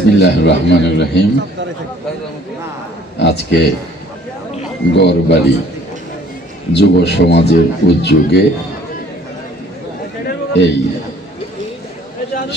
বিসমিল্লাহ রহমান রহিম। আজকে গড়বাড়ি যুব সমাজের উদ্যোগে এই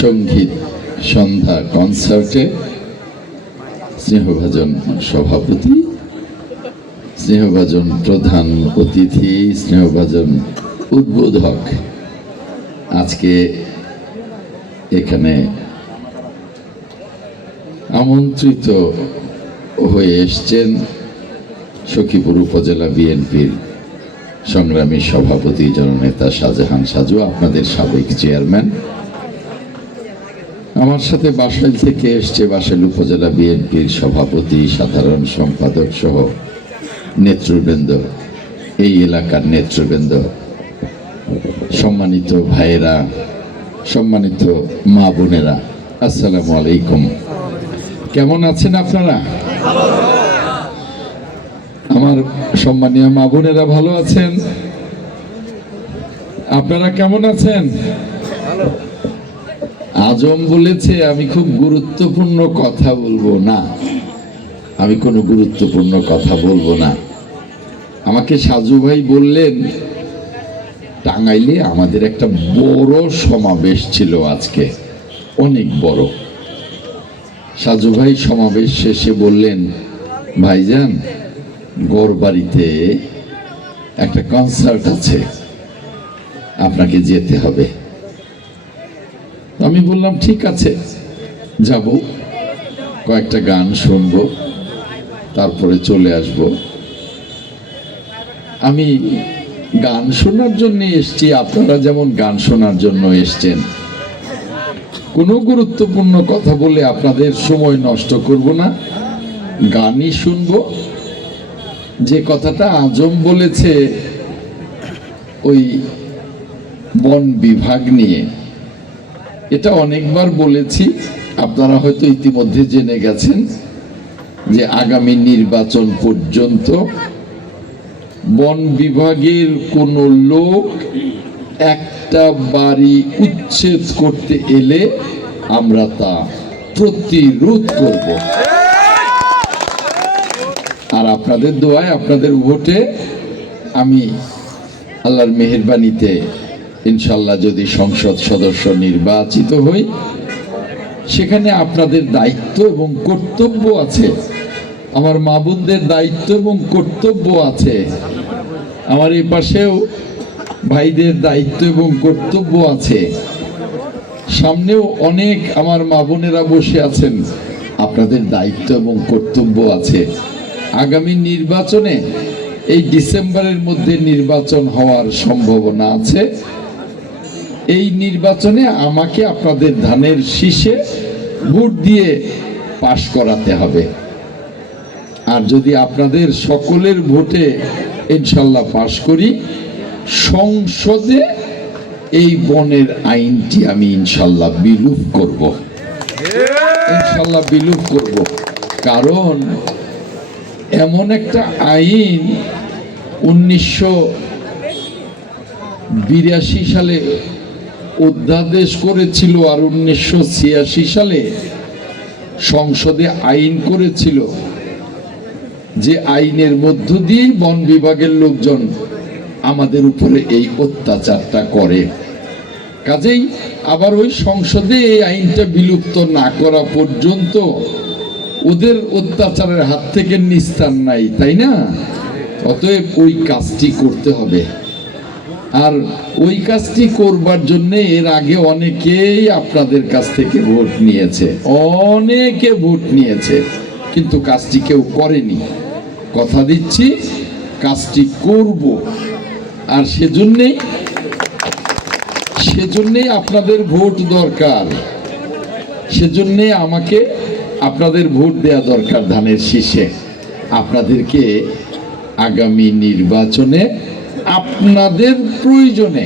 সংগীত সন্ধ্যা কনসার্টে স্নেহভাজন সভাপতি, স্নেহভাজন প্রধান অতিথি, স্নেহভাজন উদ্বোধক আজকে এখানে আমন্ত্রিত হয়ে এসছেন সখীপুর উপজেলা বিএনপির সংগ্রামী সভাপতি জননেতা শাহজাহান সাজু, আপনাদের সাবেক চেয়ারম্যান। আমার সাথে বাসাইল থেকে এসছে বাসাইল উপজেলা বিএনপির সভাপতি, সাধারণ সম্পাদক সহ নেতৃবৃন্দ। এই এলাকার নেতৃবৃন্দ, সম্মানিত ভাইয়েরা, সম্মানিত মা বোনেরা, আসসালামু আলাইকুম। কেমন আছেন আপনারা? আমার সম্মানীয় মা বোনেরা ভালো আছেন? আপনারা কেমন আছেন? আজম বলেছে, আমি খুব গুরুত্বপূর্ণ কথা বলব না। আমি কোনো গুরুত্বপূর্ণ কথা বলব না। আমাকে সাজু ভাই বললেন, টাঙ্গাইলে আমাদের একটা বড় সমাবেশ ছিল আজকে। অনেক বড়। সাজু ভাই সমাবেশ শেষে বললেন, ভাইজান, গড়বাড়িতে একটা কনসার্ট আছে, আপনাকে যেতে হবে। আমি বললাম, ঠিক আছে, যাব, কয়েকটা গান শুনব, তারপরে চলে আসব। আমি গান শোনার জন্য এসছি, আপনারা যেমন গান শোনার জন্য এসছেন কোনো গুরুত্বপূর্ণ কথা বলে আপনাদের সময় নষ্ট করব না। গানই শুনব। যে কথাটা আজম বলেছে ওই বন বিভাগ নিয়ে। এটা অনেকবার বলেছি, আপনারা হয়তো ইতিমধ্যে জেনে গেছেন যে আগামী নির্বাচন পর্যন্ত বন বিভাগের কোনো লোক একটা বাড়ি উচ্ছেদ করতে এলে আমরা তা প্রতিরোধ করব। আর আপনাদের দোয়ায়, আপনাদের ভোটে আমি আল্লাহর মেহেরবানিতে ইনশাল্লাহ যদি সংসদ সদস্য নির্বাচিত হই, সেখানে আপনাদের দায়িত্ব এবং কর্তব্য আছে। আমার মা দায়িত্ব এবং কর্তব্য আছে। আমার এই পাশেও ভাইদের দায়িত্ব এবং কর্তব্য আছে। সামনেও অনেক আমার মা বোনেরা বসে আছেন। আপনাদের দায়িত্ব এবং কর্তব্য আছে। আগামী নির্বাচনে এই ডিসেম্বরের মধ্যে নির্বাচন হওয়ার সম্ভাবনা আছে। এই নির্বাচনে আমাকে আপনাদের ধানের শীষে ভোট দিয়ে পাশ করাতে হবে। আর যদি আপনাদের সকলের ভোটে ইনশাল্লাহ পাশ করি সংসদে এই বনের আইনটি আমি ইনশাল্লাহ বিলুপ করব। ইনশাল্লাহ বিলুপ করব। কারণ এমন একটা আইন উনিশশো বিরাশি সালে অধ্যাদেশ করেছিল আর উনিশশো ছিয়াশি সালে সংসদে আইন করেছিল যে আইনের মধ্য দিয়েই বন বিভাগের লোকজন আমাদের উপরে এই অত্যাচারটা করে। কাজেই আবার ওই সংসদে এই আইনটা বিলুপ্ত না করা পর্যন্ত ওদের অত্যাচারের হাত থেকে নিস্তার নাই, তাই না? অতএব ওই কাজটি করতে হবে। আর ওই কাজটি করবার জন্য এর আগে অনেকেই আপনাদের কাছ থেকে ভোট নিয়েছে, অনেকে ভোট নিয়েছে, কিন্তু কাজটি কেউ করেনি। কথা দিচ্ছি, কাজটি করব। আর সেজন্যেই সেজন্যেই আপনাদের ভোট দরকার। সেজন্যে আমাকে আপনাদের ভোট দেয়া দরকার ধানের শীষে। আপনাদেরকে আগামী নির্বাচনে আপনাদের প্রয়োজনে,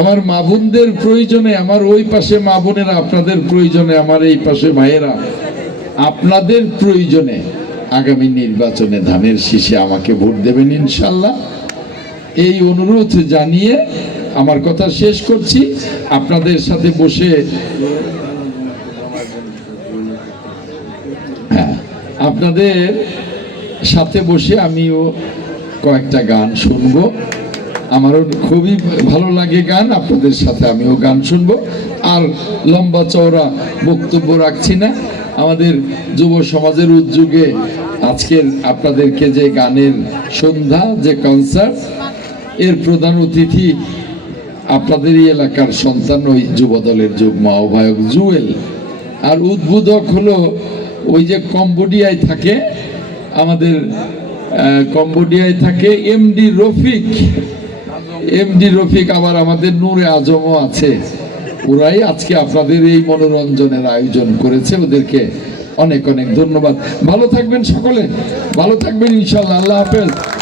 আমার মা বোনদের প্রয়োজনে, আমার ওই পাশে মা বোনেরা, আপনাদের প্রয়োজনে, আমার এই পাশে ভাইয়েরা, আপনাদের প্রয়োজনে আগামী নির্বাচনে ধানের শীষে আমাকে ভোট দেবেন ইনশাল্লাহ। এই অনুরোধ জানিয়ে আমার কথা শেষ করছি। আপনাদের সাথে বসে হ্যাঁ আপনাদের সাথে বসে আমিও কয়েকটা গান শুনব। আমারও খুবই ভালো লাগে গান, আপনাদের সাথে আমিও গান শুনব। আর লম্বা চওড়া বক্তব্য রাখছি না। আমাদের যুব সমাজের উদ্যোগে আজকের আপনাদেরকে যে গানের সন্ধ্যা, যে কনসার্ট এর প্রধান অতিথি আপনাদেরই এলাকার সন্তান ওই যুব দলের যুগ্ম আহ্বায়ক জুয়েল। আর উদ্বোধক হলো ওই যে কম্বোডিয়ায় থাকে, আমাদের কম্বোডিয়ায় থাকে এমডি রফিক। এমডি রফিক আবার আমাদের নূরে আজমও আছে। ওরাই আজকে আপনাদের এই মনোরঞ্জনের আয়োজন করেছে। ওদেরকে অনেক অনেক ধন্যবাদ। ভালো থাকবেন সকলে। ভালো থাকবেন ইনশাল্লাহ। আল্লাহ হাফেজ।